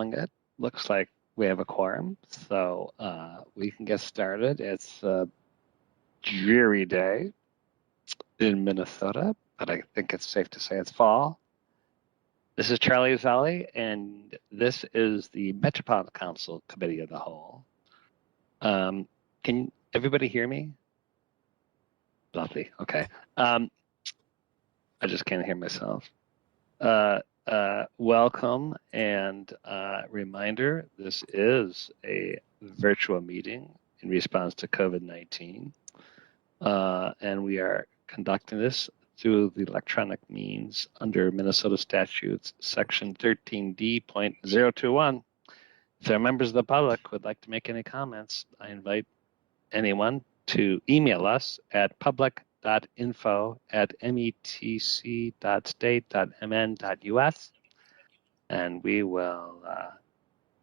It looks like we have a quorum, so we can get started. It's a dreary day in Minnesota, but I think it's safe to say it's fall. This is Charlie Azali, and this is the Metropolitan Council Committee of the Whole. Can everybody hear me? Lovely. Okay. I just can't hear myself. Welcome, and reminder, this is a virtual meeting in response to COVID-19, and we are conducting this through the electronic means under Minnesota statutes section 13D.021. If there are members of the public who would like to make any comments, I invite anyone to email us at public.info@metc.state.mn.us, and we will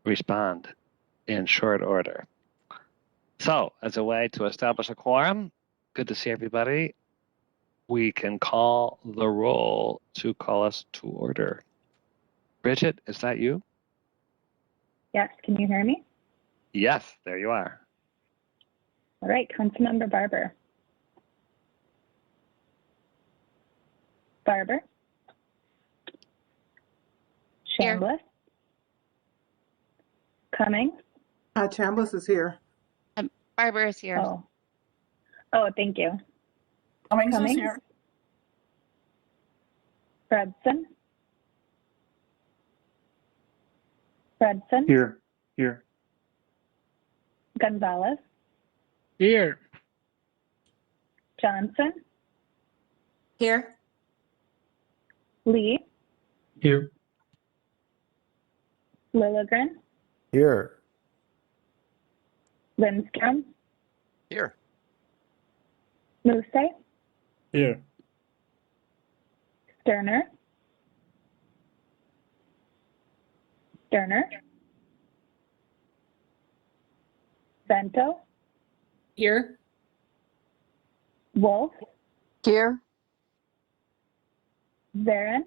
respond in short order. So, as a way to establish a quorum, good to see everybody. We can call the roll to call us to order. Bridget, is that you? Yes, can you hear me? Yes, there you are. All right, Councilmember Barber. Barber. Chamblis. Cummings. Chamblis is here. Barber is here. Oh, thank you. Cummings is here. Fredson. Fredson. Here. Gonzalez. Here. Johnson. Here. Lee. Here. Lilligren. Here. Lindstrom. Here. Muse. Here. Sterner. Vento. Here. Wolf. Here. Zarin.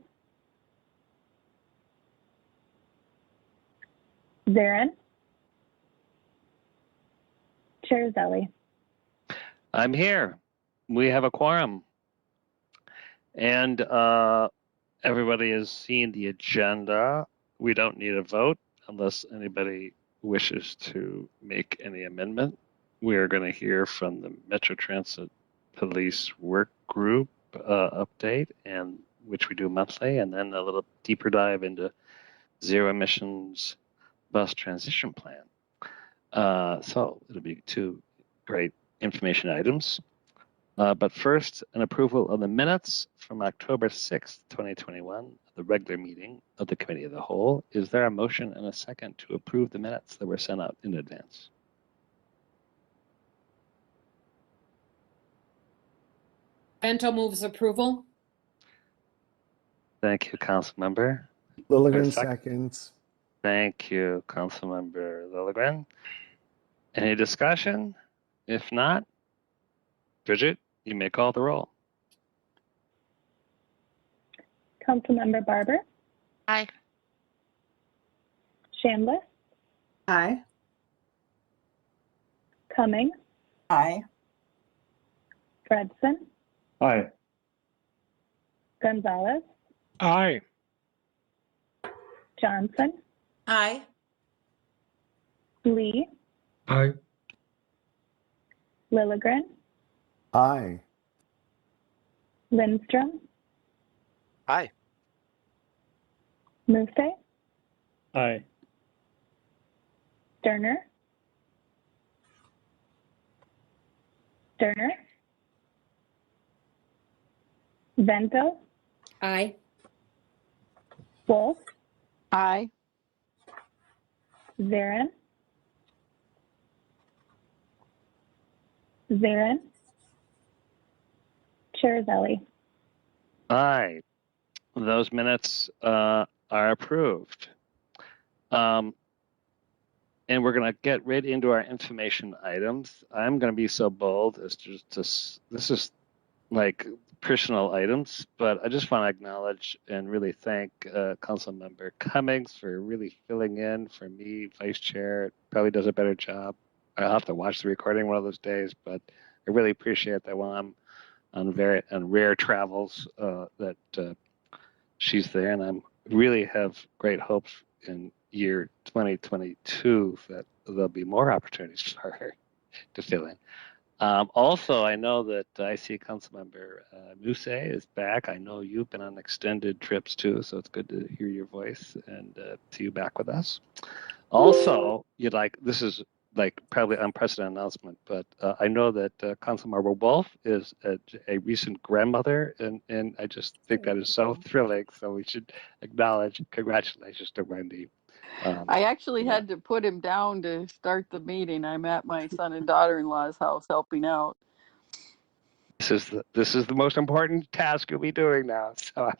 Chair Zelli. I'm here. We have a quorum. And everybody has seen the agenda. We don't need a vote unless anybody wishes to make any amendment. We are going to hear from the Metro Transit Police Work Group update, and which we do monthly, and then a little deeper dive into zero emissions bus transition plan. So it'll be two great information items. But first, an approval of the minutes from October 6th, 2021, the regular meeting of the Committee of the Whole. Is there a motion and a second to approve the minutes that were sent out in advance? Vento moves approval. Thank you, Councilmember. Lilligren seconds. Thank you, Councilmember Lilligren. Any discussion? If not, Bridget, you may call the roll. Councilmember Barber. Aye. Chamblis. Aye. Cummings. Aye. Fredson. Aye. Gonzalez. Aye. Johnson. Aye. Lee. Aye. Lilligren. Aye. Lindstrom. Aye. Muse. Aye. Sterner. Vento. Aye. Wolf. Aye. Zarin. Chair Zelli. Aye. Those minutes are approved. And we're going to get right into our information items. I'm going to be so bold as to this is like personal items, but I just want to acknowledge and really thank Councilmember Cummings for really filling in for me, Vice Chair. Probably does a better job. I'll have to watch the recording one of those days, but I really appreciate that while I'm on rare travels that she's there, and I'm really have great hopes in year 2022 that there'll be more opportunities for her to fill in. Also, I know that I see Councilmember Muse is back. I know you've been on extended trips too, so it's good to hear your voice and see you back with us. Also, this is like probably unprecedented announcement, but I know that Councilmember Wolf is a recent grandmother, and I just think that is so thrilling. So we should acknowledge congratulations to Wendy. I actually had to put him down to start the meeting. I'm at my son and daughter-in-law's house helping out. This is the most important task you'll be doing now. So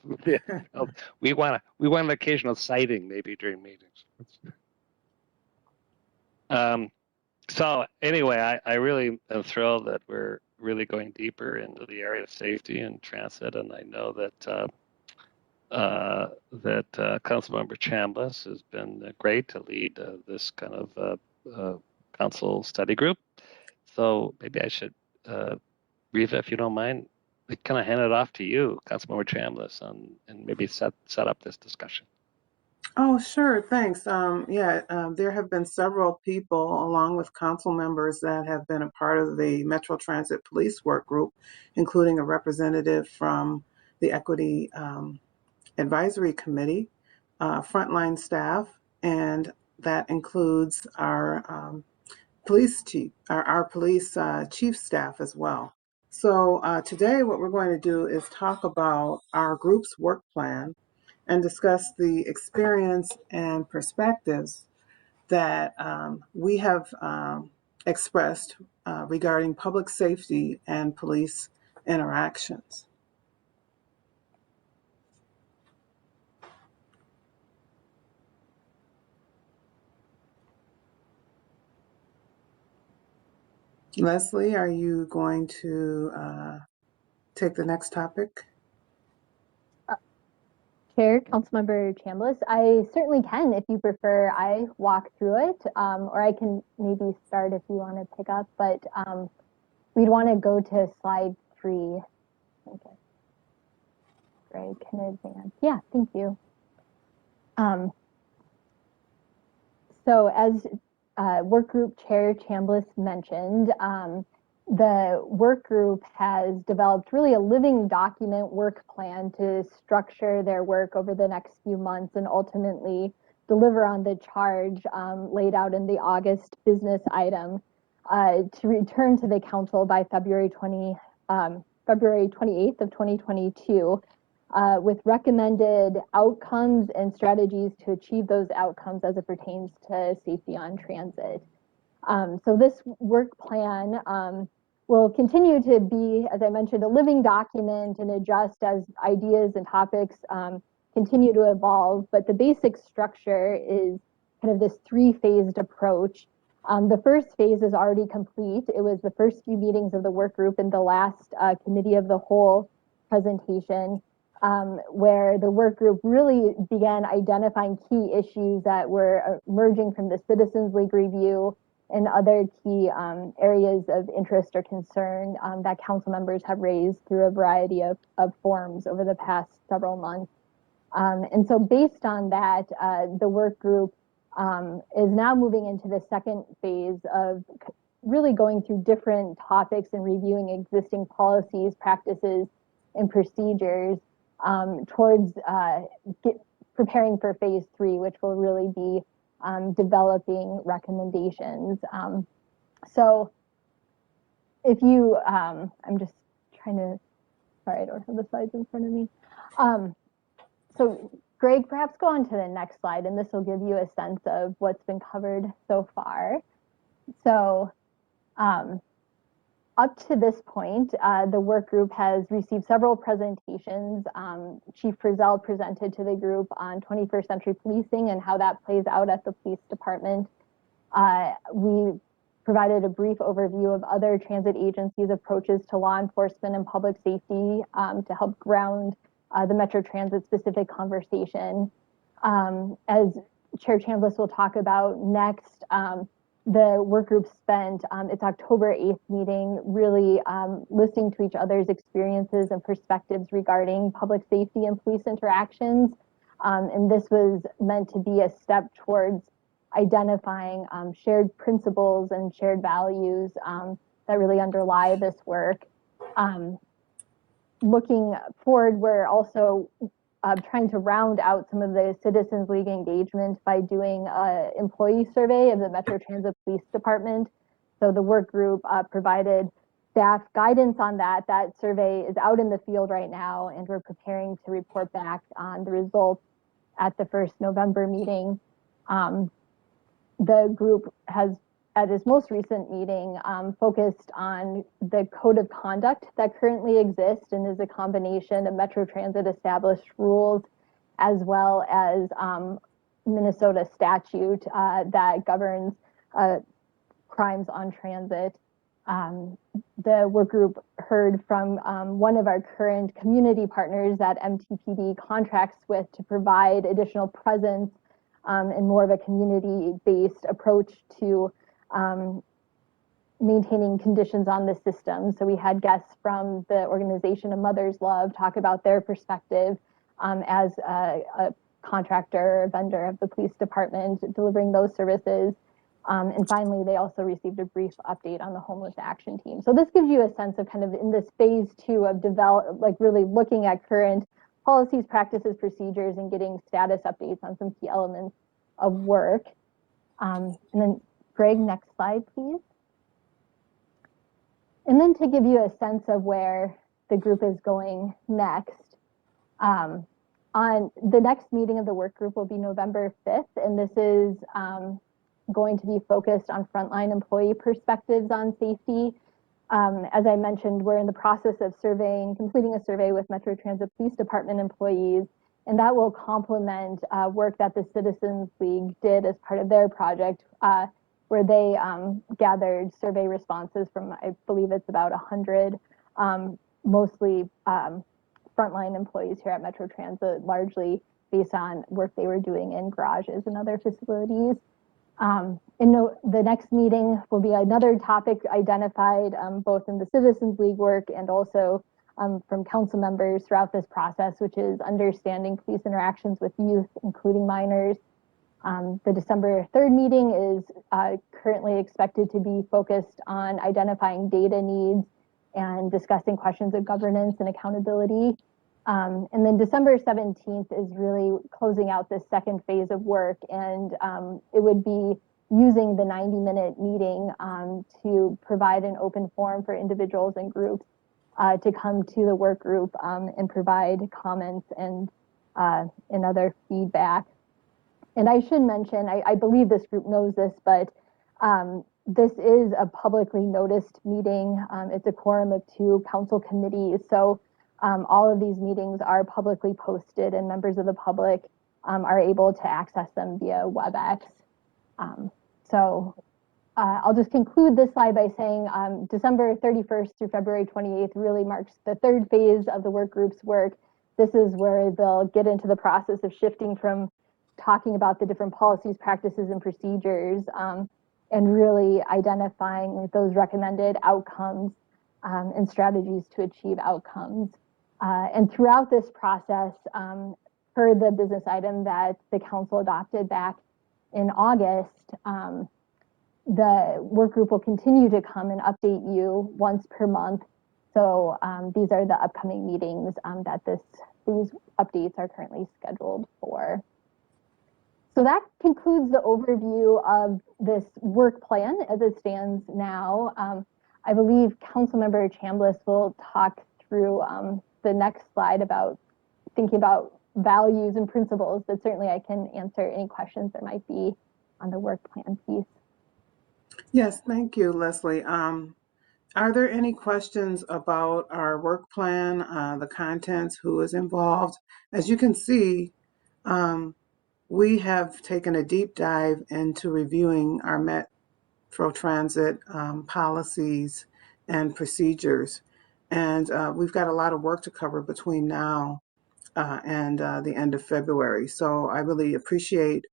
we want an occasional sighting maybe during meetings. So anyway, I really am thrilled that we're really going deeper into the area of safety and transit, and I know that Councilmember Chamblis has been great to lead this kind of council study group. So maybe I should, Riva, if you don't mind, kind of hand it off to you, Councilmember Chamblis, and maybe set up this discussion. Oh, sure. Thanks. There have been several people, along with council members, that have been a part of the Metro Transit Police Work Group, including a representative from the Equity Advisory Committee, frontline staff, and that includes our police chief, our police chief staff as well. So today what we're going to do is talk about our group's work plan and discuss the experience and perspectives that we have expressed regarding public safety and police interactions. Leslie, are you going to take the next topic? Chair, Councilmember Chamblis, I certainly can if you prefer. I walk through it, or I can maybe start if you want to pick up, but we'd want to go to slide 3. Okay. Greg, can I advance? Yeah, thank you. So as work group chair Chamblis mentioned, the work group has developed really a living document work plan to structure their work over the next few months and ultimately deliver on the charge laid out in the August business item to return to the council by February 28th of 2022 with recommended outcomes and strategies to achieve those outcomes as it pertains to safety on transit. So this work plan will continue to be, as I mentioned, a living document and adjust as ideas and topics continue to evolve. But the basic structure is kind of this 3-phased approach. The first phase is already complete. It was the first few meetings of the work group in the last committee of the whole presentation, where the work group really began identifying key issues that were emerging from the Citizens League review and other key areas of interest or concern that council members have raised through a variety of forums over the past several months. And so based on that, the work group is now moving into the second phase of really going through different topics and reviewing existing policies, practices, and procedures towards preparing for phase 3, which will really be developing recommendations. So if you, I'm just trying to, sorry, I don't have the slides in front of me. So Greg, perhaps go on to the next slide, and this will give you a sense of what's been covered so far. So up to this point, the work group has received several presentations. Chief Frizzell presented to the group on 21st century policing and how that plays out at the police department. We provided a brief overview of other transit agencies' approaches to law enforcement and public safety to help ground the Metro Transit specific conversation. As Chair Chamblis will talk about next, the work group spent its October 8th meeting really listening to each other's experiences and perspectives regarding public safety and police interactions. And this was meant to be a step towards identifying shared principles and shared values that really underlie this work. Looking forward, we're also trying to round out some of the Citizens League engagement by doing an employee survey of the Metro Transit Police Department. So the work group provided staff guidance on that. That survey is out in the field right now, and we're preparing to report back on the results at the first November meeting. The group has, at its most recent meeting, focused on the code of conduct that currently exists and is a combination of Metro Transit established rules as well as Minnesota statute that governs crimes on transit. The work group heard from one of our current community partners that MTPD contracts with to provide additional presence and more of a community-based approach to maintaining conditions on the system. So we had guests from the organization of Mother's Love talk about their perspective as a contractor or vendor of the police department delivering those services. And finally, they also received a brief update on the homeless action team. So this gives you a sense of kind of in this phase 2 of really looking at current policies, practices, procedures, and getting status updates on some key elements of work. And then Greg, next slide, please. And then to give you a sense of where the group is going next, on the next meeting of the work group will be November 5th, and this is going to be focused on frontline employee perspectives on safety. As I mentioned, we're in the process of completing a survey with Metro Transit Police Department employees, and that will complement work that the Citizens League did as part of their project, where they gathered survey responses from, I believe it's about 100, mostly frontline employees here at Metro Transit, largely based on work they were doing in garages and other facilities. The next meeting will be another topic identified both in the Citizens League work and also from council members throughout this process, which is understanding police interactions with youth, including minors. The December 3rd meeting is currently expected to be focused on identifying data needs and discussing questions of governance and accountability. And then December 17th is really closing out this second phase of work, and it would be using the 90-minute meeting to provide an open forum for individuals and groups to come to the work group and provide comments and other feedback. And I should mention, I believe this group knows this, but this is a publicly noticed meeting. It's a quorum of 2 council committees. So all of these meetings are publicly posted and members of the public are able to access them via WebEx. I'll just conclude this slide by saying December 31st through February 28th really marks the 3rd phase of the work group's work. This is where they'll get into the process of shifting from talking about the different policies, practices, and procedures and really identifying those recommended outcomes and strategies to achieve outcomes. And throughout this process, per the business item that the council adopted back in August, the work group will continue to come and update you once per month. So these are the upcoming meetings that these updates are currently scheduled for. So that concludes the overview of this work plan as it stands now. I believe Councilmember Chamblis will talk through the next slide about thinking about values and principles, but certainly I can answer any questions there might be on the work plan piece. Yes, thank you, Leslie. Are there any questions about our work plan, the contents, who is involved? As you can see, we have taken a deep dive into reviewing our Transit policies and procedures. And we've got a lot of work to cover between now and the end of February. So I really appreciate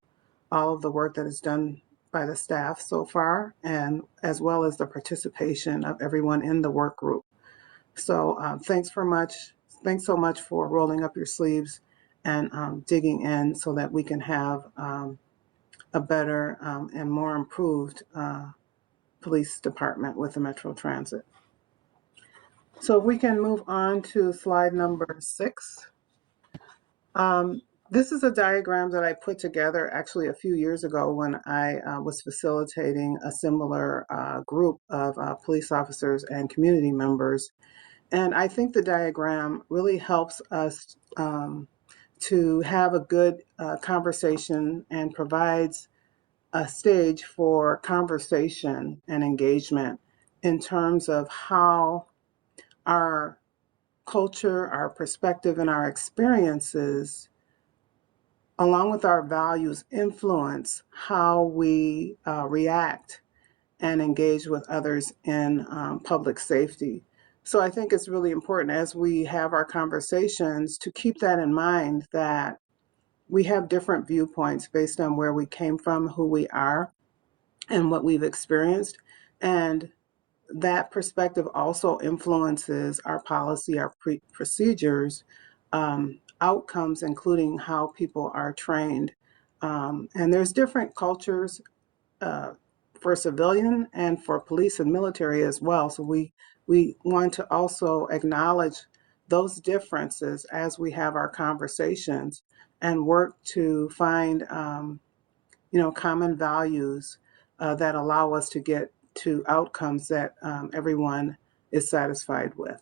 all of the work that is done by the staff so far, and as well as the participation of everyone in the work group. So thanks so much for rolling up your sleeves and digging in so that we can have a better and more improved police department with the Metro Transit. So if we can move on to slide number 6. This is a diagram that I put together actually a few years ago when I was facilitating a similar group of police officers and community members. And I think the diagram really helps us to have a good conversation and provides a stage for conversation and engagement in terms of how our culture, our perspective, and our experiences, along with our values, influence how we react and engage with others in public safety. So I think it's really important as we have our conversations to keep that in mind, that we have different viewpoints based on where we came from, who we are, and what we've experienced. And that perspective also influences our policy, our procedures, outcomes, including how people are trained. And there's different cultures for civilian and for police and military as well. So we want to also acknowledge those differences as we have our conversations and work to find common values that allow us to get to outcomes that everyone is satisfied with.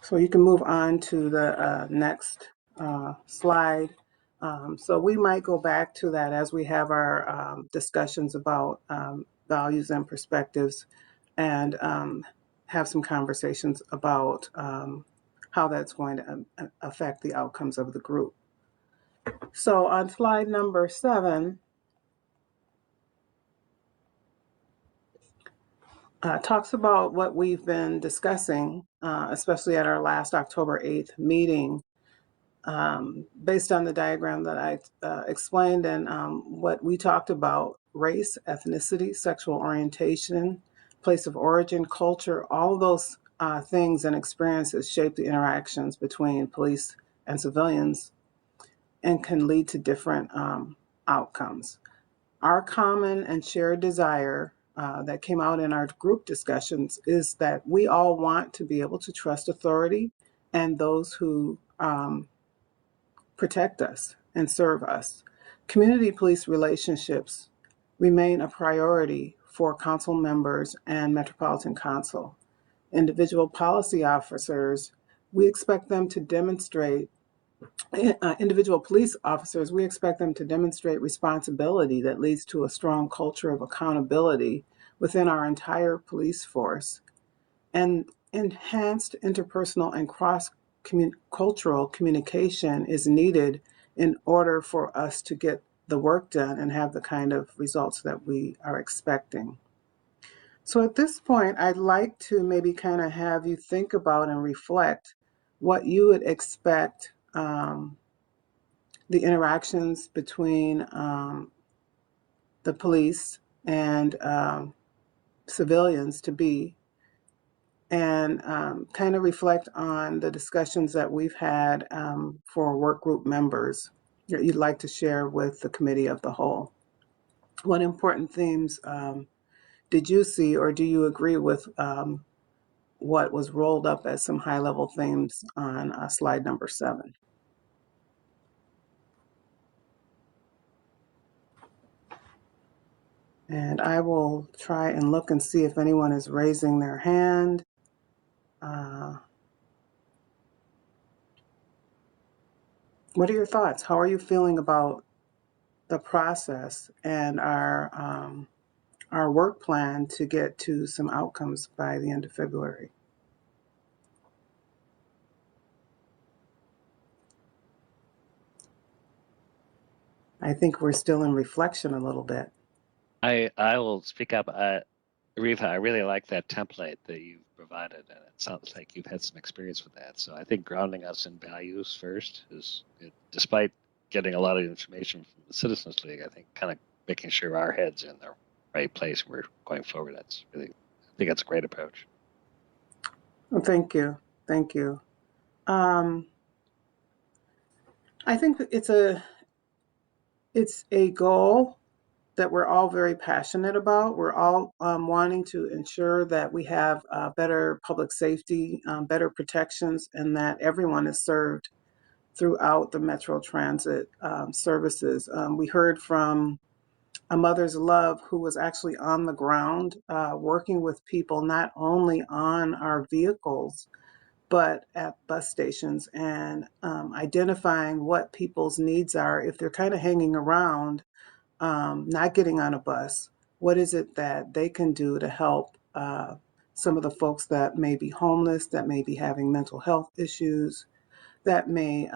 So you can move on to the next slide. So we might go back to that as we have our discussions about values and perspectives, and have some conversations about how that's going to affect the outcomes of the group. So on slide number 7, talks about what we've been discussing, especially at our last October 8th meeting, based on the diagram that I explained, and what we talked about: race, ethnicity, sexual orientation, place of origin, culture. All of those things and experiences shape the interactions between police and civilians and can lead to different outcomes. Our common and shared desire that came out in our group discussions is that we all want to be able to trust authority and those who protect us and serve us. Community police relationships remain a priority for council members and Metropolitan Council. Individual policy officers, we expect them to demonstrate individual police officers, we expect them to demonstrate responsibility that leads to a strong culture of accountability within our entire police force. And enhanced interpersonal and cross-cultural communication is needed in order for us to get the work done and have the kind of results that we are expecting. So at this point, I'd like to maybe kind of have you think about and reflect what you would expect the interactions between the police and civilians to be, and kind of reflect on the discussions that we've had for work group members that you'd like to share with the committee of the whole. What important themes did you see, or do you agree with what was rolled up as some high-level themes on slide number 7? And I will try and look and see if anyone is raising their hand. What are your thoughts? How are you feeling about the process and our work plan to get to some outcomes by the end of February? I think we're still in reflection a little bit. I will speak up. Riva, I really like that template that you've provided, and it sounds like you've had some experience with that. So I think grounding us in values first is, despite getting a lot of information from the Citizens League, I think kind of making sure our heads in the right place we're going forward. That's really, I think that's a great approach. Well, thank you. Thank you. I think it's a goal that we're all very passionate about. We're all wanting to ensure that we have better public safety, better protections, and that everyone is served throughout the Metro Transit services. We heard from a Mother's Love who was actually on the ground working with people not only on our vehicles, but at bus stations and identifying what people's needs are if they're kind of hanging around, not getting on a bus. What is it that they can do to help some of the folks that may be homeless, that may be having mental health issues, that may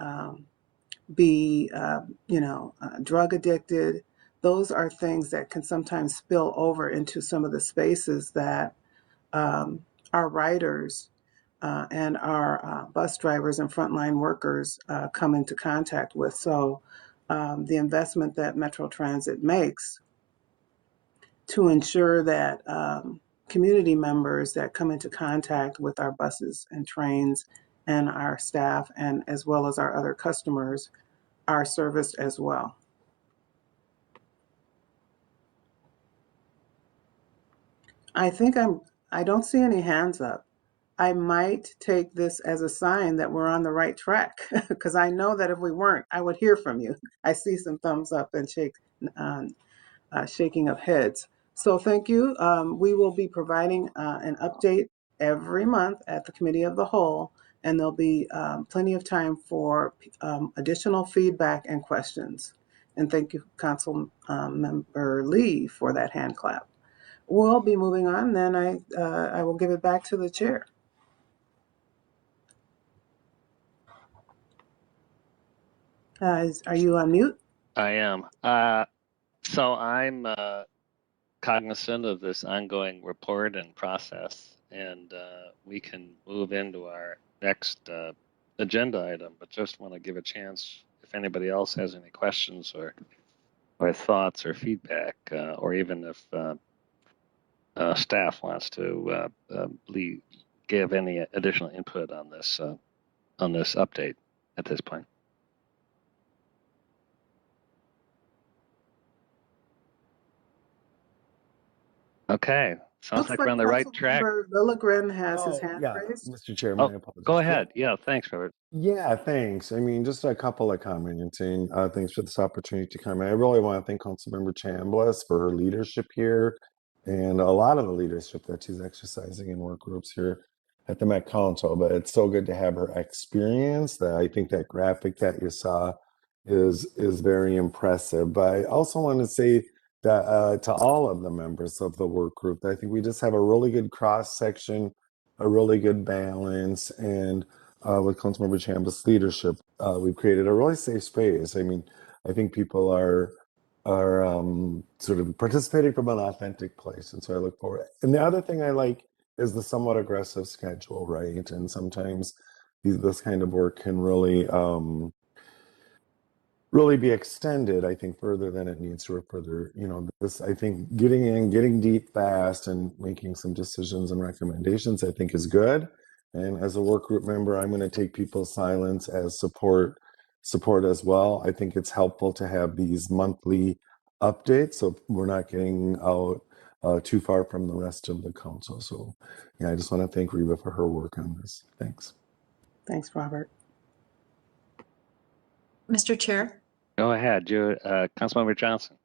be, drug addicted? Those are things that can sometimes spill over into some of the spaces that our riders and our bus drivers and frontline workers come into contact with. So the investment that Metro Transit makes to ensure that community members that come into contact with our buses and trains and our staff, and as well as our other customers, are serviced as well. I don't see any hands up. I might take this as a sign that we're on the right track, because I know that if we weren't, I would hear from you. I see some thumbs up and shaking of heads. So thank you. We will be providing an update every month at the Committee of the Whole, and there'll be plenty of time for additional feedback and questions. And thank you, Council Member Lee, for that hand clap. We'll be moving on, then I will give it back to the chair. Are you on mute? I am. So I'm cognizant of this ongoing report and process, and we can move into our next agenda item, but just want to give a chance if anybody else has any questions or thoughts or feedback, or even if staff wants to give any additional input on this update at this point. Okay, sounds like we're on the right track. Lilligren has his hand raised. Mr. Chair, Oh, my apologies. go ahead. Yeah, thanks, Robert. Yeah, thanks. I mean, just a couple of comments, and thanks for this opportunity to comment. I really want to thank Councilmember Chamblis for her leadership here and a lot of the leadership that she's exercising in work groups here at the Met Council. But it's so good to have her experience. That I think that graphic that you saw is very impressive. But I also want to say that to all of the members of the work group, that I think we just have a really good cross section, a really good balance, and with Councilmember Chamblis' leadership, we've created a really safe space. I mean, I think people are sort of participating from an authentic place, and so I look forward. And the other thing I like is the somewhat aggressive schedule, right? And sometimes this kind of work can really be extended, I think, further than it needs to, or further, this, I think, getting deep fast and making some decisions and recommendations, I think, is good. And as a work group member, I'm going to take people's silence as support as well. I think it's helpful to have these monthly updates, so we're not getting out too far from the rest of the council. So yeah, I just want to thank Reba for her work on this. Thanks. Thanks, Robert. Mr. Chair. Go ahead, Councilmember Johnson.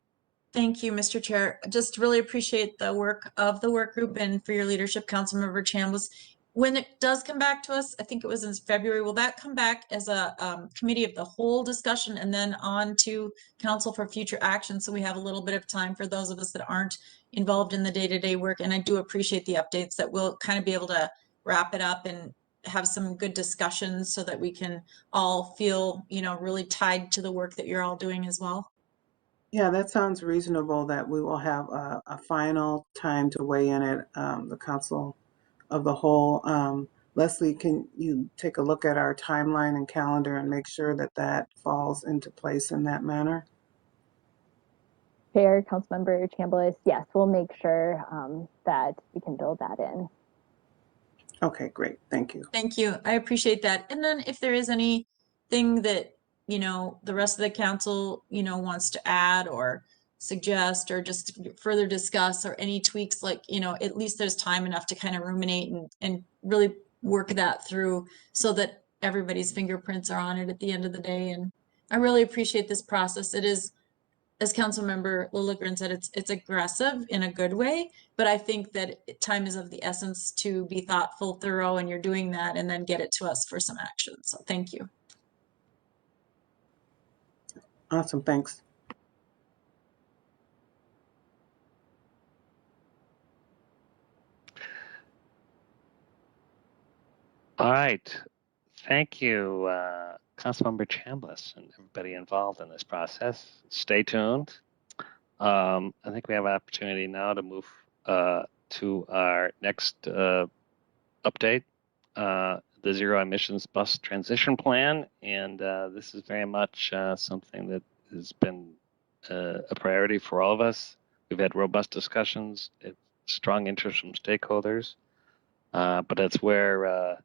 Thank you, Mr. Chair. Just really appreciate the work of the work group and for your leadership, Councilmember Chamblis. When it does come back to us, I think it was in February, will that come back as a committee of the whole discussion and then on to council for future action? So we have a little bit of time for those of us that aren't involved in the day-to-day work. And I do appreciate the updates that we'll kind of be able to wrap it up and have some good discussions so that we can all feel, really tied to the work that you're all doing as well. Yeah, that sounds reasonable that we will have a final time to weigh in at the Council of the Whole. Leslie, can you take a look at our timeline and calendar and make sure that that falls into place in that manner? Chair, Councilmember Chamblis, yes, we'll make sure that we can build that in. Okay, great. Thank you. Thank you. I appreciate that. And then if there is anything that, you know, the rest of the council, you know, wants to add or suggest or just further discuss or any tweaks, like, you know, at least there's time enough to kind of ruminate and really work that through so that everybody's fingerprints are on it at the end of the day. And I really appreciate this process. It is, as Councilmember Lilligren said, it's aggressive in a good way, but I think that time is of the essence to be thoughtful, thorough, and you're doing that, and then get it to us for some action. So thank you. Awesome, thanks. All right. Thank you, Councilmember Chamblis and everybody involved in this process. Stay tuned. I think we have an opportunity now to move to our next update, the Zero Emissions Bus Transition Plan. And this is very much something that has been a priority for all of us. We've had robust discussions, strong interest from stakeholders, but it's where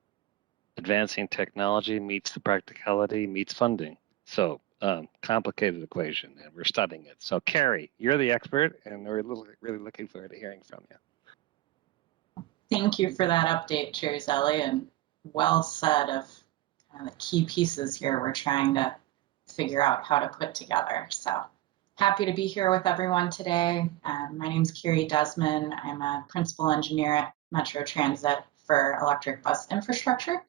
advancing technology meets the practicality, meets funding. So complicated equation, and we're studying it. So Carrie, you're the expert, and we're really looking forward to hearing from you. Thank you for that update, Chair Zelle, and well said of kind of the key pieces here we're trying to figure out how to put together. So happy to be here with everyone today. My name is Carrie Desmond. I'm a principal engineer at Metro Transit for electric bus infrastructure.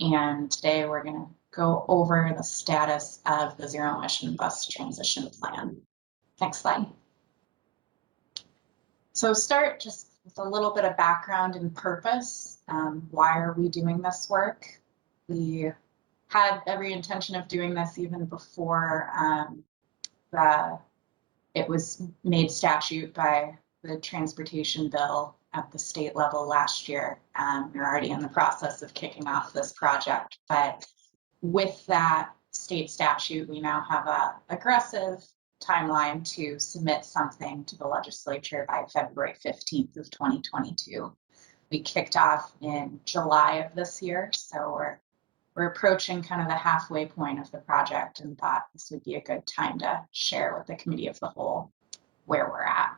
And today we're going to go over the status of the Zero Emission Bus Transition Plan. Next slide. So start just with a little bit of background and purpose. Why are we doing this work? We had every intention of doing this even before it was made statute by the transportation bill at the state level last year. We're already in the process of kicking off this project, but with that state statute, we now have an aggressive timeline to submit something to the legislature by February 15th of 2022. We kicked off in July of this year, so we're approaching kind of the halfway point of the project and thought this would be a good time to share with the Committee of the Whole where we're at.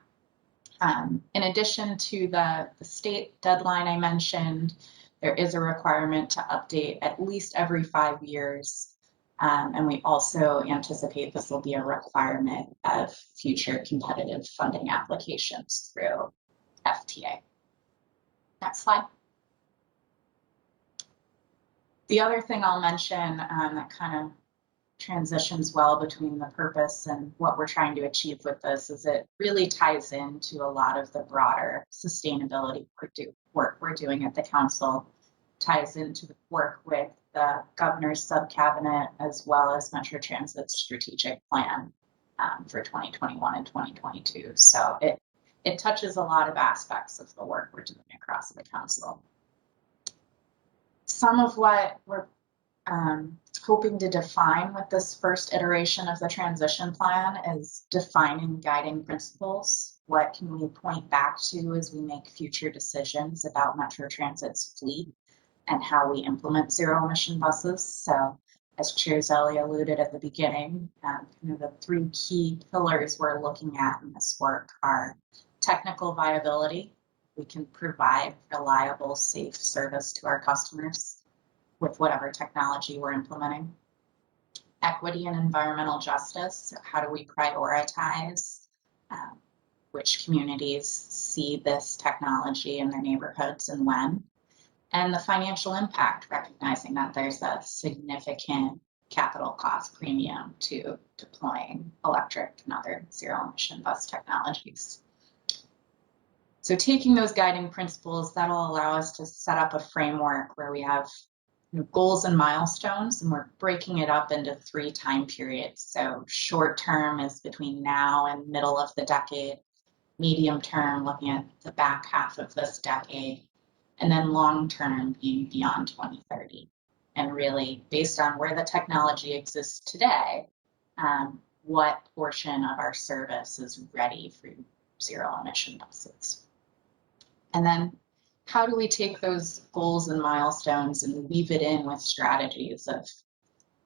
In addition to the state deadline I mentioned, there is a requirement to update at least every 5 years. And we also anticipate this will be a requirement of future competitive funding applications through FTA. Next slide. The other thing I'll mention that kind of transitions well between the purpose and what we're trying to achieve with this is it really ties into a lot of the broader sustainability work we're doing at the council, ties into the work with the governor's sub-cabinet as well as Metro Transit's strategic plan for 2021 and 2022. So it touches a lot of aspects of the work we're doing across the council. Some of what we're hoping to define with this first iteration of the transition plan is defining guiding principles. What can we point back to as we make future decisions about Metro Transit's fleet and how we implement zero emission buses? So as Chair Zelle alluded at the beginning, the 3 key pillars we're looking at in this work are technical viability. We can provide reliable, safe service to our customers with whatever technology we're implementing. Equity and environmental justice. How do we prioritize which communities see this technology in their neighborhoods and when? And the financial impact, recognizing that there's a significant capital cost premium to deploying electric and other zero emission bus technologies. So taking those guiding principles, that'll allow us to set up a framework where we have goals and milestones, and we're breaking it up into 3 time periods. So short term is between now and middle of the decade, medium term looking at the back half of this decade, and then long term being beyond 2030. And really based on where the technology exists today, what portion of our service is ready for zero emission buses. And then how do we take those goals and milestones and weave it in with strategies of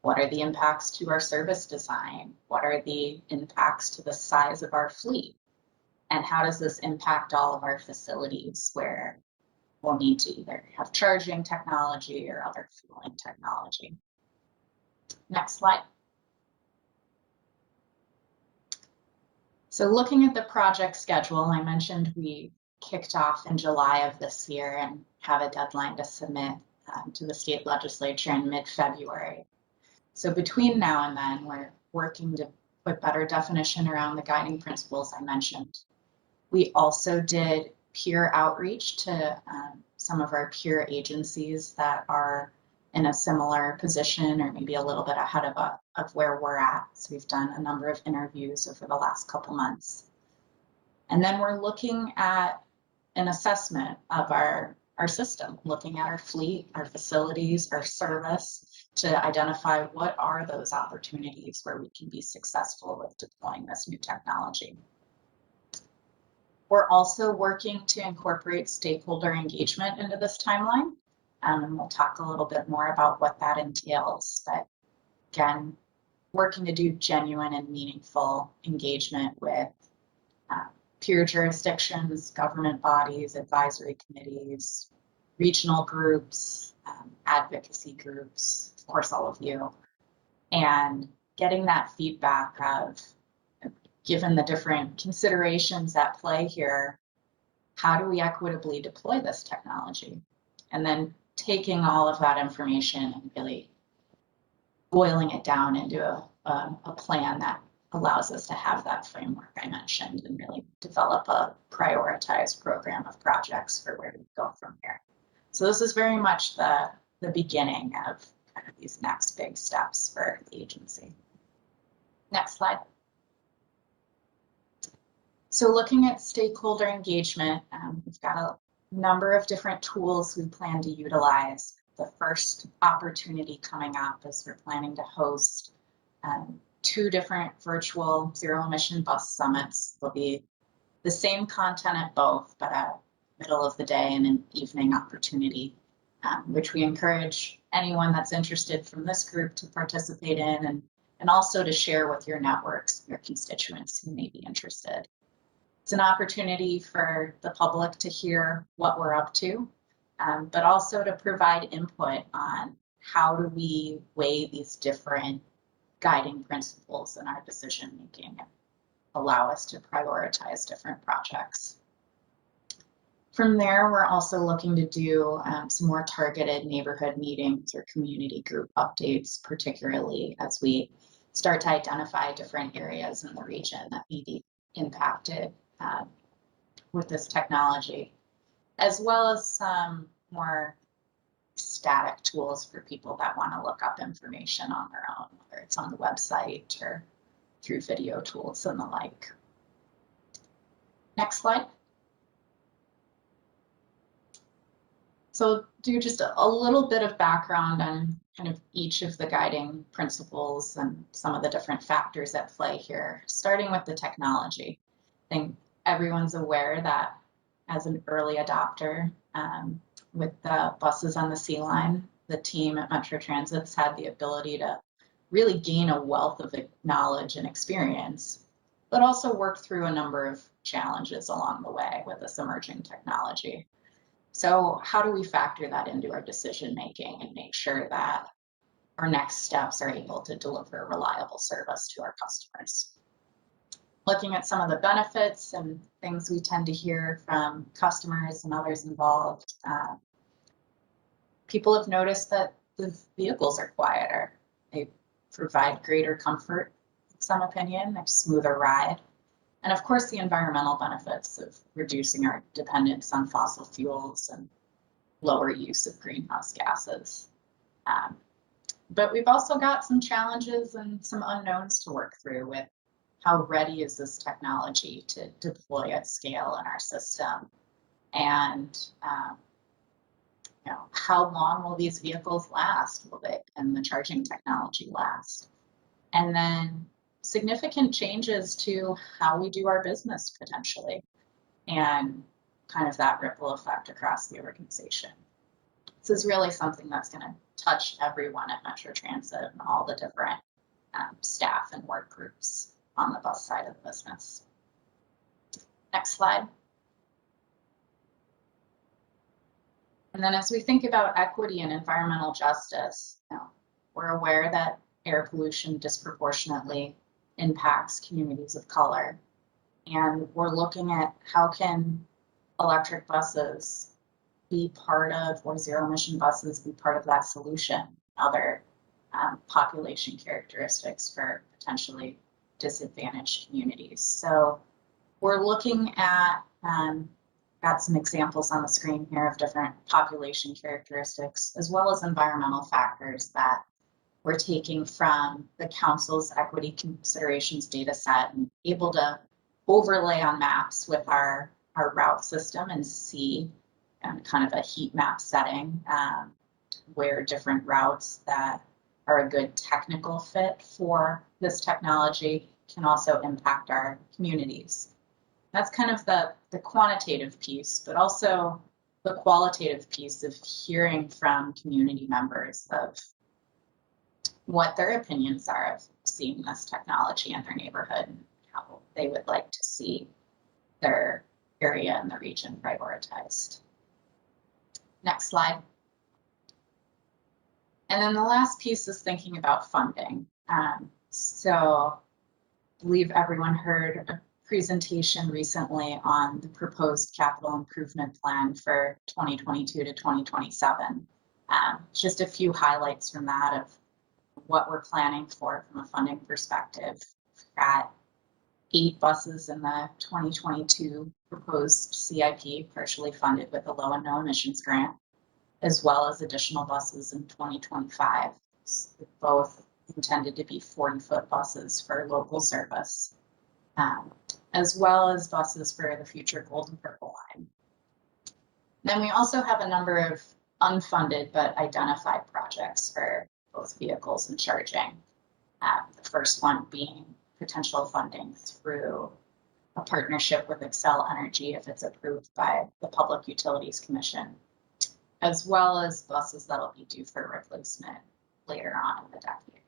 what are the impacts to our service design? What are the impacts to the size of our fleet? And how does this impact all of our facilities where we'll need to either have charging technology or other fueling technology? Next slide. So looking at the project schedule, I mentioned we kicked off in July of this year and have a deadline to submit to the state legislature in mid-February. So between now and then, we're working to put better definition around the guiding principles I mentioned. We also did peer outreach to some of our peer agencies that are in a similar position or maybe a little bit ahead of where we're at. So we've done a number of interviews over the last couple months. And then we're looking at an assessment of our system, looking at our fleet, our facilities, our service to identify what are those opportunities where we can be successful with deploying this new technology. We're also working to incorporate stakeholder engagement into this timeline. And we'll talk a little bit more about what that entails. But again, working to do genuine and meaningful engagement with peer jurisdictions, government bodies, advisory committees, regional groups, advocacy groups, of course, all of you, and getting that feedback of, given the different considerations at play here, how do we equitably deploy this technology? And then taking all of that information and really boiling it down into a plan that allows us to have that framework I mentioned and really develop a prioritized program of projects for where we go from here. So this is very much the beginning of kind of these next big steps for the agency. Next slide. So looking at stakeholder engagement, we've got a number of different tools we plan to utilize. The first opportunity coming up is we're planning to host 2 different virtual zero emission bus summits. There'll be the same content at both, but a middle of the day and an evening opportunity, which we encourage anyone that's interested from this group to participate in and also to share with your networks, your constituents who may be interested. It's an opportunity for the public to hear what we're up to, but also to provide input on how do we weigh these different guiding principles in our decision making and allow us to prioritize different projects. From there, we're also looking to do some more targeted neighborhood meetings or community group updates, particularly as we start to identify different areas in the region that may be impacted with this technology, as well as some more static tools for people that want to look up information on their own, whether it's on the website or through video tools and the like. Next slide. So do just a little bit of background on kind of each of the guiding principles and some of the different factors at play here, starting with the technology. I think everyone's aware that as an early adopter with the buses on the C line, the team at Metro Transit's had the ability to really gain a wealth of knowledge and experience, but also work through a number of challenges along the way with this emerging technology. So how do we factor that into our decision making and make sure that our next steps are able to deliver reliable service to our customers? Looking at some of the benefits and things we tend to hear from customers and others involved, people have noticed that the vehicles are quieter. They provide greater comfort, in some opinion, a smoother ride. And of course, the environmental benefits of reducing our dependence on fossil fuels and lower use of greenhouse gases. But we've also got some challenges and some unknowns to work through with how ready is this technology to deploy at scale in our system, and how long will these vehicles last? And the charging technology last? And then significant changes to how we do our business potentially, and kind of that ripple effect across the organization. This is really something that's going to touch everyone at Metro Transit and all the different staff and work groups on the bus side of the business. Next slide. And then as we think about equity and environmental justice, we're aware that air pollution disproportionately impacts communities of color. And we're looking at how can electric buses be part of, or zero emission buses be part of that solution, other population characteristics for potentially disadvantaged communities. So we're looking at, got some examples on the screen here of different population characteristics, as well as environmental factors that we're taking from the council's equity considerations data set and able to overlay on maps with our route system and see kind of a heat map setting where different routes that are a good technical fit for this technology can also impact our communities. That's kind of the quantitative piece, but also the qualitative piece of hearing from community members of what their opinions are of seeing this technology in their neighborhood and how they would like to see their area and the region prioritized. Next slide. And then the last piece is thinking about funding. So I believe everyone heard a presentation recently on the proposed capital improvement plan for 2022 to 2027. Just a few highlights from that of what we're planning for from a funding perspective. We've got 8 buses in the 2022 proposed CIP, partially funded with a low and no emissions grant, as well as additional buses in 2025, both intended to be 40-foot buses for local service, as well as buses for the future Golden Purple line. Then we also have a number of unfunded but identified projects for both vehicles and charging. The first one being potential funding through a partnership with Xcel Energy if it's approved by the Public Utilities Commission, as well as buses that'll be due for replacement later on in the decade.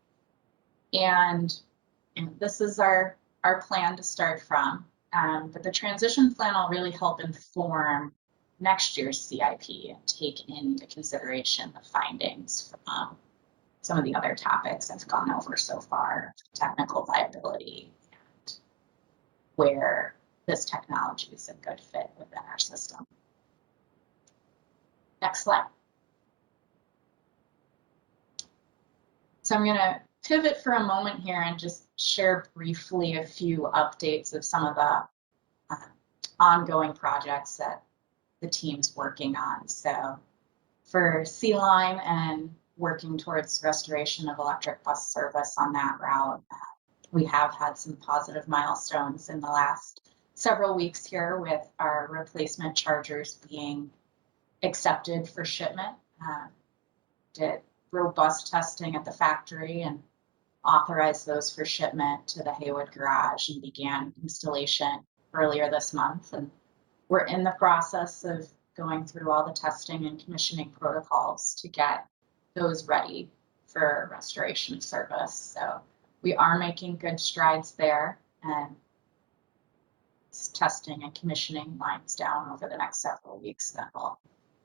And this is our plan to start from, but the transition plan will really help inform next year's CIP and take into consideration the findings from some of the other topics I've gone over so far, technical viability, and where this technology is a good fit within our system. Next slide. So I'm going to pivot for a moment here and just share briefly a few updates of some of the ongoing projects that the team's working on. So for C-Line and working towards restoration of electric bus service on that route, we have had some positive milestones in the last several weeks here with our replacement chargers being accepted for shipment. Did robust testing at the factory and authorized those for shipment to the Haywood garage and began installation earlier this month. And we're in the process of going through all the testing and commissioning protocols to get those ready for restoration service. So we are making good strides there, and testing and commissioning winds down over the next several weeks. Then we'll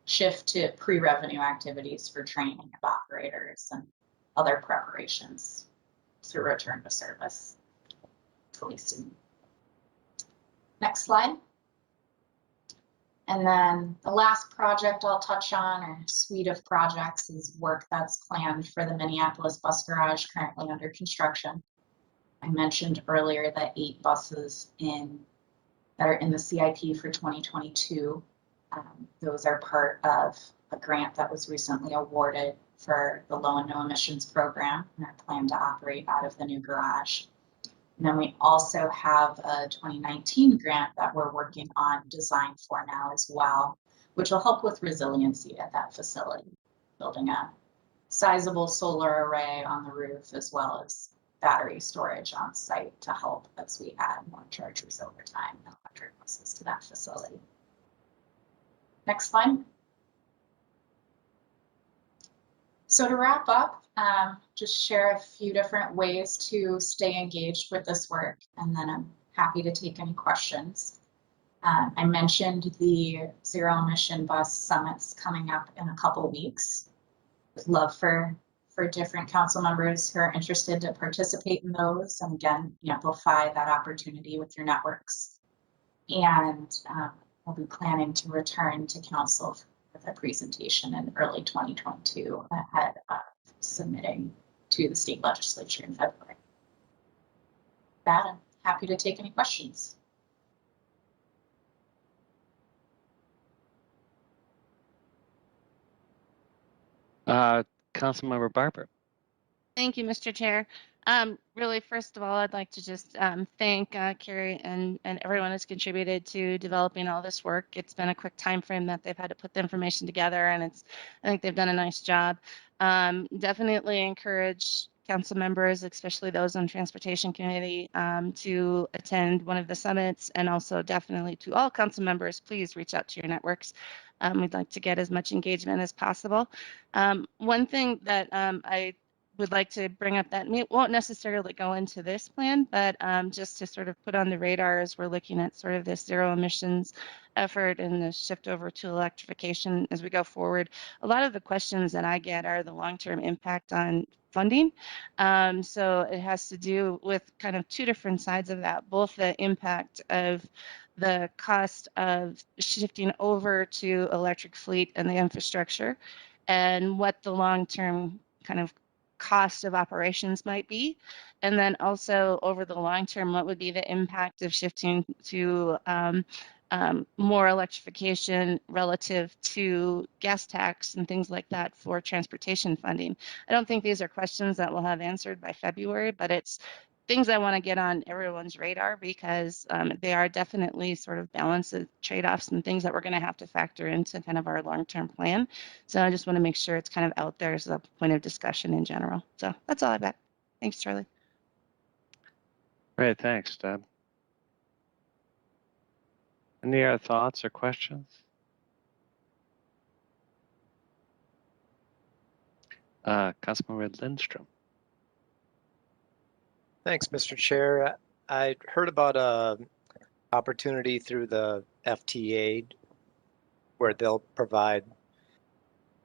shift to pre-revenue activities for training of operators and other preparations to return to service hopefully soon. Next slide. And then the last project I'll touch on, or suite of projects, is work that's planned for the Minneapolis bus garage currently under construction. I mentioned earlier that 8 buses that are in the CIP for 2022. Those are part of a grant that was recently awarded for the low and no emissions program and our plan to operate out of the new garage. And then we also have a 2019 grant that we're working on design for now as well, which will help with resiliency at that facility, building a sizable solar array on the roof as well as battery storage on site to help as we add more chargers over time and electric buses to that facility. Next slide. So to wrap up, just share a few different ways to stay engaged with this work, and then I'm happy to take any questions. I mentioned the zero emission bus summits coming up in a couple weeks. Would love for different council members who are interested to participate in those, and again, amplify that opportunity with your networks. And we'll be planning to return to council with a presentation in early 2022 ahead of submitting to the state legislature in February. With that, I'm happy to take any questions. Councilmember Barber. Thank you, Mr. Chair. Really, first of all, I'd like to just thank Carrie and everyone who's contributed to developing all this work. It's been a quick time frame that they've had to put the information together, and I think they've done a nice job. Definitely encourage council members, especially those on transportation committee, to attend one of the summits, and also definitely to all council members, please reach out to your networks. We'd like to get as much engagement as possible. One thing that I would like to bring up that won't necessarily go into this plan, but just to sort of put on the radar as we're looking at sort of this zero emissions effort and the shift over to electrification as we go forward. A lot of the questions that I get are the long-term impact on funding. So it has to do with kind of two different sides of that, both the impact of the cost of shifting over to electric fleet and the infrastructure, and what the long-term kind of cost of operations might be. And then also over the long term, what would be the impact of shifting to more electrification relative to gas tax and things like that for transportation funding. I don't think these are questions that we'll have answered by February, but it's things I want to get on everyone's radar because they are definitely sort of balances, trade-offs, and things that we're going to have to factor into kind of our long-term plan. So I just want to make sure it's kind of out there as a point of discussion in general. So that's all I've got. Thanks, Charlie. Great, thanks, Deb. Any other thoughts or questions? Councilmember Lindstrom. Thanks, Mr. Chair. I heard about a opportunity through the FTA where they'll provide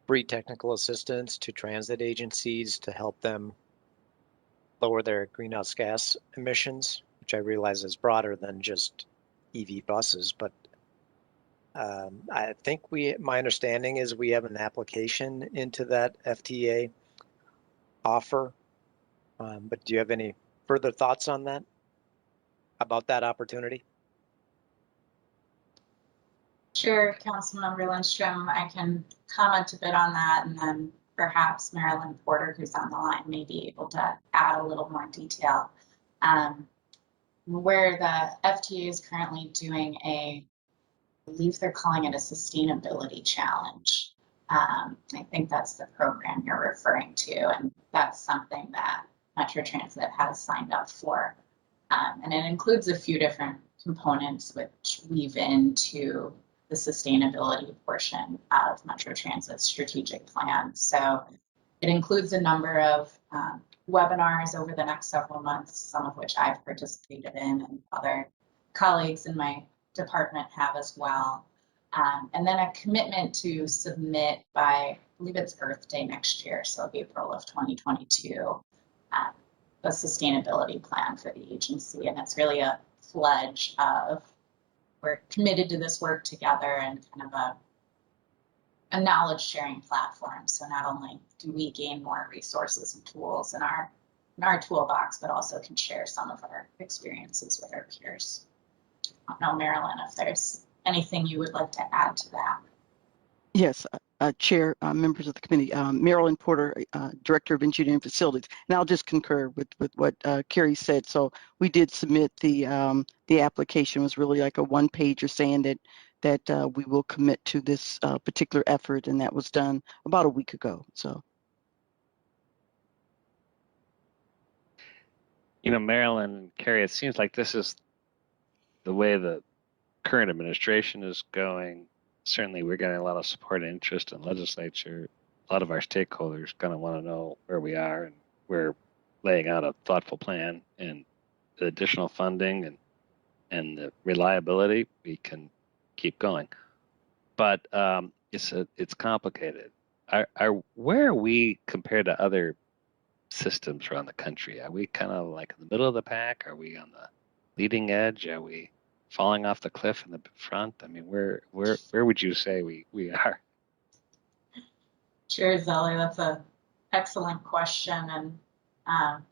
free technical assistance to transit agencies to help them lower their greenhouse gas emissions, which I realize is broader than just EV buses, but I think my understanding is we have an application into that FTA offer, but do you have any further thoughts on that, about that opportunity? Sure, Councilmember Lindstrom, I can comment a bit on that, and then perhaps Marilyn Porter, who's on the line, may be able to add a little more detail. Where the FTA is currently doing I believe they're calling it a sustainability challenge. I think that's the program you're referring to, and that's something that Metro Transit has signed up for. And it includes a few different components which weave into the sustainability portion of Metro Transit's strategic plan. So it includes a number of webinars over the next several months, some of which I've participated in and other colleagues in my department have as well. And then a commitment to submit by, I believe it's Earth Day next year, so April of 2022, a sustainability plan for the agency. And it's really a pledge of we're committed to this work together and kind of a knowledge sharing platform. So not only do we gain more resources and tools in our toolbox, but also can share some of our experiences with our peers. I don't know, Marilyn, if there's anything you would like to add to that. Yes, Chair, members of the committee, Marilyn Porter, Director of Engineering Facilities, and I'll just concur with what Carrie said. So we did submit the application. It was really like a one-pager saying that we will commit to this particular effort, and that was done about a week ago. So. You know, Marilyn and Carrie, it seems like this is the way the current administration is going. Certainly, we're getting a lot of support and interest in legislature. A lot of our stakeholders going to want to know where we are, and we're laying out a thoughtful plan and the additional funding and the reliability. We can keep going, but it's complicated. Where are we compared to other systems around the country? Are we kind of like in the middle of the pack? Are we on the leading edge? Are we falling off the cliff in the front? I mean, where would you say we are? Sure, Zelly, that's an excellent question, and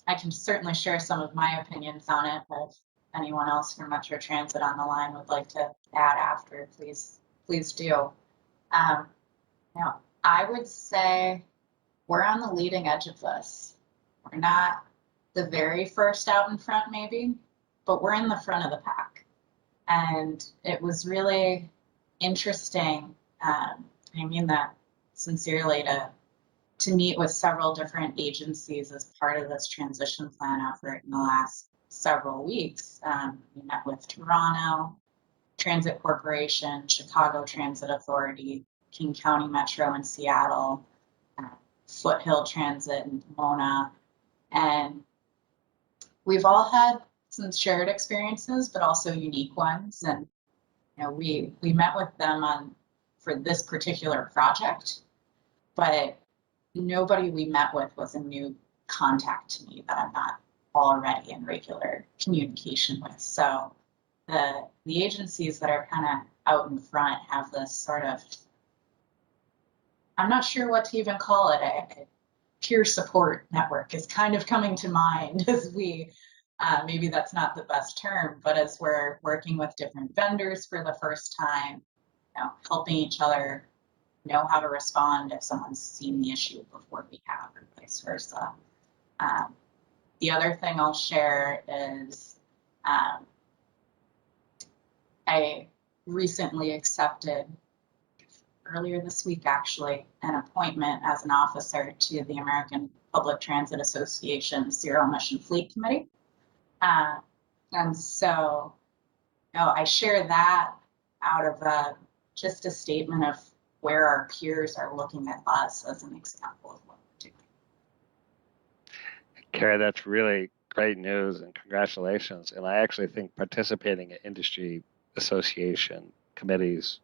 I can certainly share some of my opinions on it, but if anyone else from Metro Transit on the line would like to add after, please do. Now, I would say we're on the leading edge of this. We're not the very first out in front, maybe, but we're in the front of the pack. And it was really interesting, I mean that sincerely, to meet with several different agencies as part of this transition plan effort in the last several weeks. We met with Toronto Transit Corporation, Chicago Transit Authority, King County Metro in Seattle, Foothill Transit in Pomona, and we've all had some shared experiences, but also unique ones. And you know, we met with them for this particular project, but nobody we met with was a new contact to me that I'm not already in regular communication with. So the agencies that are kind of out in front have this sort of, I'm not sure what to even call it, a peer support network is kind of coming to mind as we, maybe that's not the best term, but as we're working with different vendors for the first time, you know, helping each other know how to respond if someone's seen the issue before we have, or vice versa. The other thing I'll share is I recently accepted, earlier this week actually, an appointment as an officer to the American Public Transit Association Zero Emission Fleet Committee. And so, you know, I share that out of just a statement of where our peers are looking at us as an example of what we're doing. Carrie, that's really great news and congratulations. And I actually think participating in industry association committees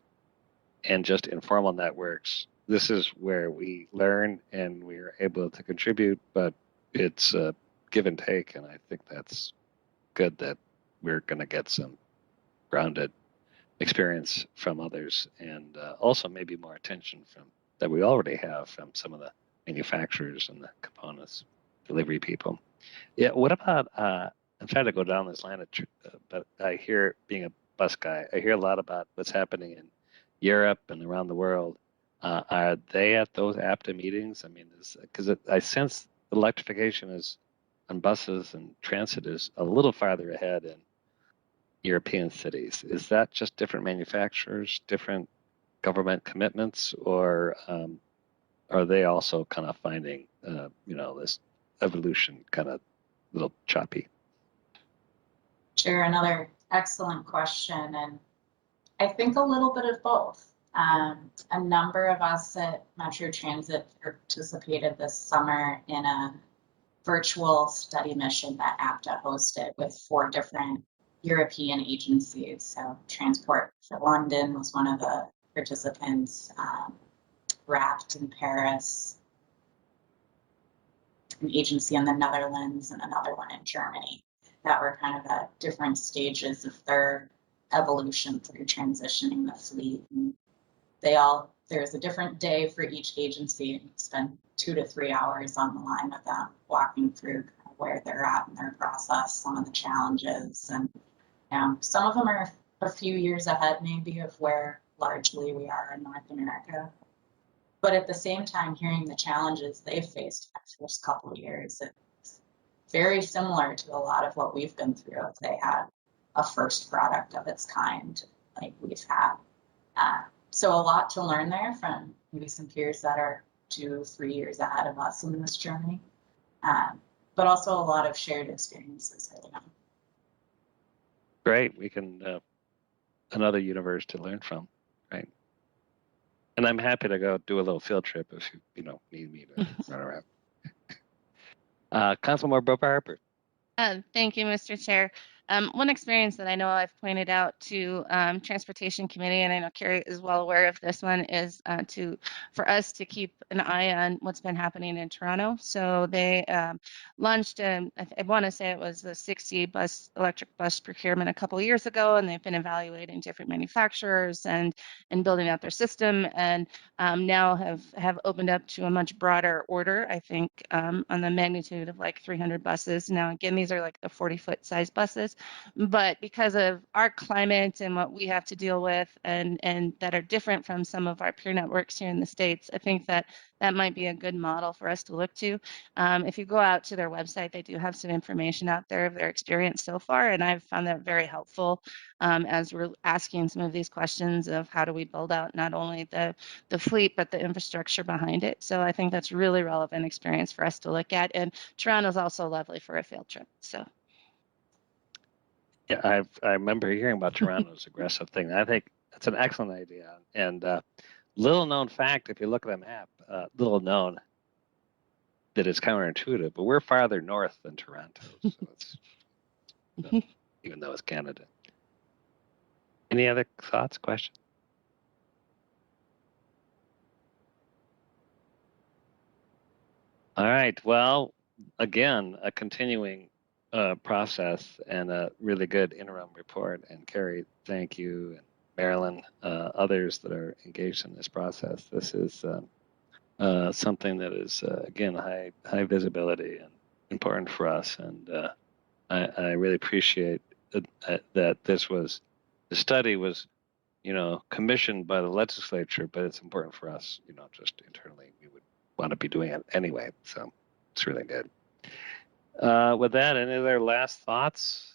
and just informal networks, this is where we learn and we're able to contribute, but it's a give and take. And I think that's good that we're going to get some grounded experience from others, and also maybe more attention from that we already have from some of the manufacturers and the components, delivery people. Yeah, what about, I'm trying to go down this line, but I hear, being a bus guy, I hear a lot about what's happening in Europe and around the world. Are they at those APTA meetings? I mean, because I sense electrification is on buses and transit is a little farther ahead in European cities. Is that just different manufacturers, different government commitments, or are they also kind of finding, you know, this evolution kind of a little choppy? Sure, another excellent question, and I think a little bit of both. A number of us at Metro Transit participated this summer in a virtual study mission that APTA hosted with 4 different European agencies. So Transport for London was one of the participants, RAPT in Paris, an agency in the Netherlands, and another one in Germany, that were kind of at different stages of their evolution through transitioning the fleet. And there's a different day for each agency, and you spend 2 to 3 hours on the line with them, walking through kind of where they're at in their process, some of the challenges, and some of them are a few years ahead maybe of where largely we are in North America. But at the same time, hearing the challenges they've faced in the first couple of years, it's very similar to a lot of what we've been through if they had a first product of its kind like we've had. So a lot to learn there from maybe some peers that are 2-3 years ahead of us in this journey, but also a lot of shared experiences early on. Great, we can another universe to learn from, right? And I'm happy to go do a little field trip if you need me to run around. Councilmember Harper. Thank you, Mr. Chair. One experience that I know I've pointed out to Transportation Committee, and I know Carrie is well aware of this one, is for us to keep an eye on what's been happening in Toronto. So they launched, I want to say it was the 60 electric bus procurement a couple years ago, and they've been evaluating different manufacturers and building out their system, and now have opened up to a much broader order, I think, on the magnitude of like 300 buses. Now, again, these are like the 40-foot size buses, but because of our climate and what we have to deal with and that are different from some of our peer networks here in the States, I think that might be a good model for us to look to. If you go out to their website, they do have some information out there of their experience so far, and I've found that very helpful as we're asking some of these questions of how do we build out not only the fleet, but the infrastructure behind it. So I think that's really relevant experience for us to look at. And Toronto's also lovely for a field trip. So. Yeah, I remember hearing about Toronto's aggressive thing. I think that's an excellent idea. And little known fact, if you look at the map, little known that it's counterintuitive, but we're farther north than Toronto, so it's even though it's Canada. Any other thoughts, questions? All right. Well, again, a continuing process and a really good interim report. And Carrie, thank you, and Marilyn, others that are engaged in this process. This is something that is again high visibility and important for us. And I really appreciate that the study was commissioned by the legislature, but it's important for us, just internally. We would want to be doing it anyway, so it's really good. With that, any other last thoughts?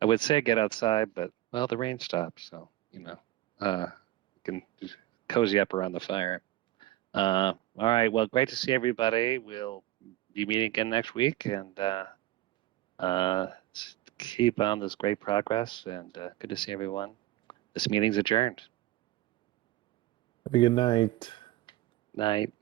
I would say get outside, but well, the rain stopped, so you can cozy up around the fire. All right, well, great to see everybody. We'll be meeting again next week, and keep on this great progress. And good to see everyone. This meeting's adjourned. Have a good night. Night.